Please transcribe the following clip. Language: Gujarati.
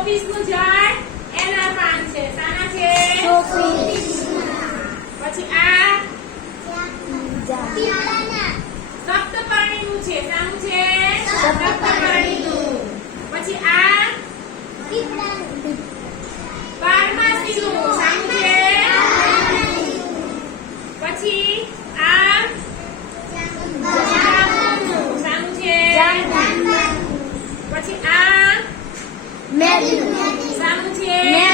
શોપીસ નું ઝાડ એના પાન છે. શાના છે? પછી આ સપ્તપર્ણીનું છે. શાનું છે? સપ્તપર્ણીનું. પછી આ બારમાસીનું. શાનું છે? પછી આ જાંબુનું. શાનું છે? પછી આ શાનું છે?